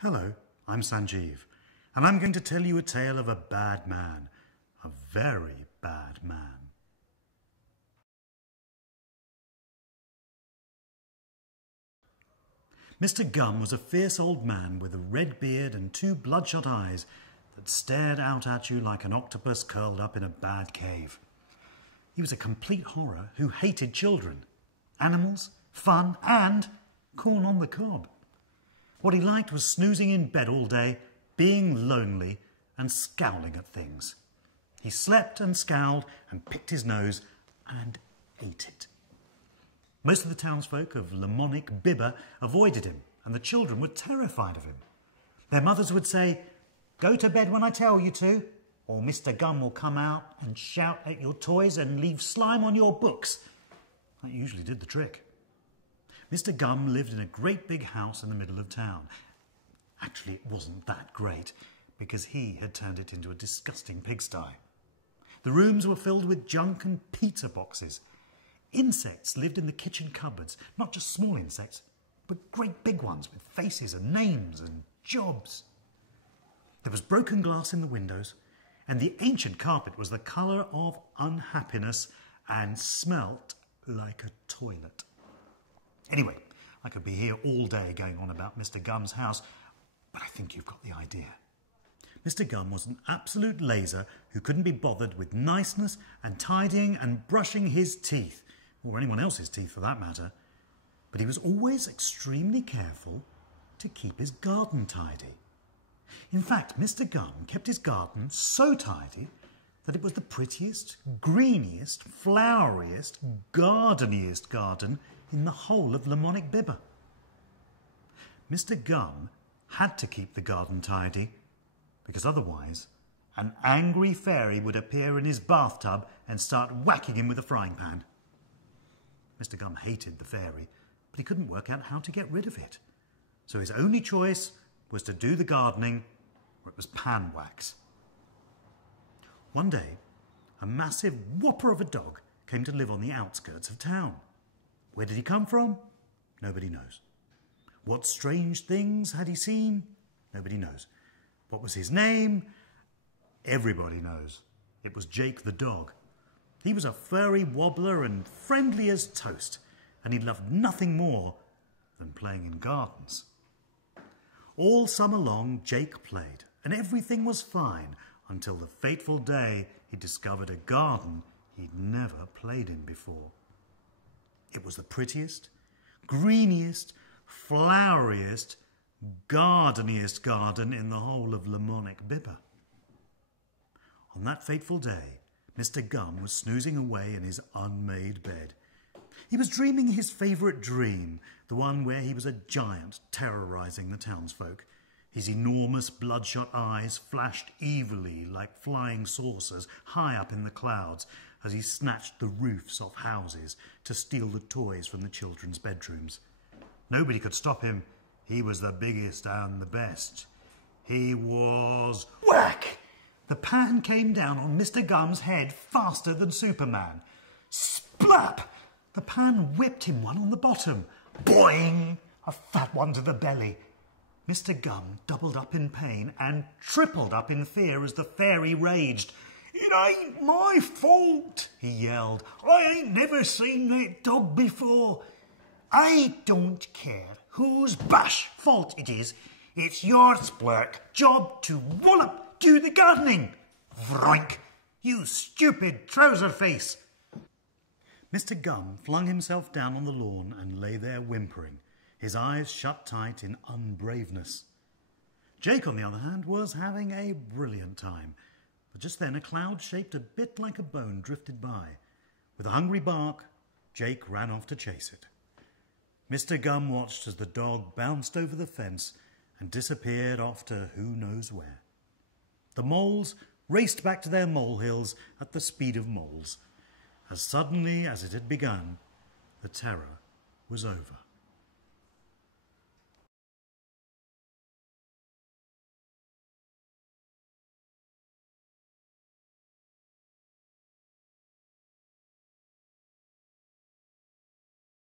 Hello, I'm Sanjeev, and I'm going to tell you a tale of a bad man, a very bad man. Mr. Gum was a fierce old man with a red beard and two bloodshot eyes that stared out at you like an octopus curled up in a bad cave. He was a complete horror who hated children, animals, fun, and corn on the cob. What he liked was snoozing in bed all day, being lonely, and scowling at things. He slept and scowled and picked his nose and ate it. Most of the townsfolk of Lamonic Bibber avoided him, and the children were terrified of him. Their mothers would say, "Go to bed when I tell you to, or Mr. Gum will come out and shout at your toys and leave slime on your books." That usually did the trick. Mr. Gum lived in a great big house in the middle of town. Actually, it wasn't that great, because he had turned it into a disgusting pigsty. The rooms were filled with junk and pizza boxes. Insects lived in the kitchen cupboards, not just small insects, but great big ones with faces and names and jobs. There was broken glass in the windows, and the ancient carpet was the colour of unhappiness and smelt like a toilet. Anyway, I could be here all day going on about Mr. Gum's house, but I think you've got the idea. Mr. Gum was an absolute laser who couldn't be bothered with niceness and tidying and brushing his teeth, or anyone else's teeth for that matter. But he was always extremely careful to keep his garden tidy. In fact, Mr. Gum kept his garden so tidy that it was the prettiest, greeniest, floweriest, gardeniest garden in the whole of Lamonic Bibber. Mr. Gum had to keep the garden tidy, because otherwise an angry fairy would appear in his bathtub and start whacking him with a frying pan. Mr. Gum hated the fairy, but he couldn't work out how to get rid of it. So his only choice was to do the gardening, or it was pan wax. One day, a massive whopper of a dog came to live on the outskirts of town. Where did he come from? Nobody knows. What strange things had he seen? Nobody knows. What was his name? Everybody knows. It was Jake the dog. He was a furry wobbler and friendly as toast, and he loved nothing more than playing in gardens. All summer long, Jake played, and everything was fine until the fateful day he discovered a garden he'd never played in before. It was the prettiest, greeniest, floweriest, gardeniest garden in the whole of Lamonic Bibber. On that fateful day, Mr. Gum was snoozing away in his unmade bed. He was dreaming his favourite dream, the one where he was a giant terrorising the townsfolk. His enormous bloodshot eyes flashed evilly like flying saucers high up in the clouds as he snatched the roofs off houses to steal the toys from the children's bedrooms. Nobody could stop him. He was the biggest and the best. He was... Whack! The pan came down on Mr. Gum's head faster than Superman. Splap! The pan whipped him one on the bottom. Boing! A fat one to the belly. Mr. Gum doubled up in pain and tripled up in fear as the fairy raged. "It ain't my fault," he yelled. "I ain't never seen that dog before. I don't care whose bash fault it is. It's your splurk job to wallop do the gardening. Vroink! You stupid trouser face!" Mr. Gum flung himself down on the lawn and lay there whimpering, his eyes shut tight in unbraveness. Jake, on the other hand, was having a brilliant time. But just then a cloud shaped a bit like a bone drifted by. With a hungry bark, Jake ran off to chase it. Mr. Gum watched as the dog bounced over the fence and disappeared off to who knows where. The moles raced back to their molehills at the speed of moles. As suddenly as it had begun, the terror was over.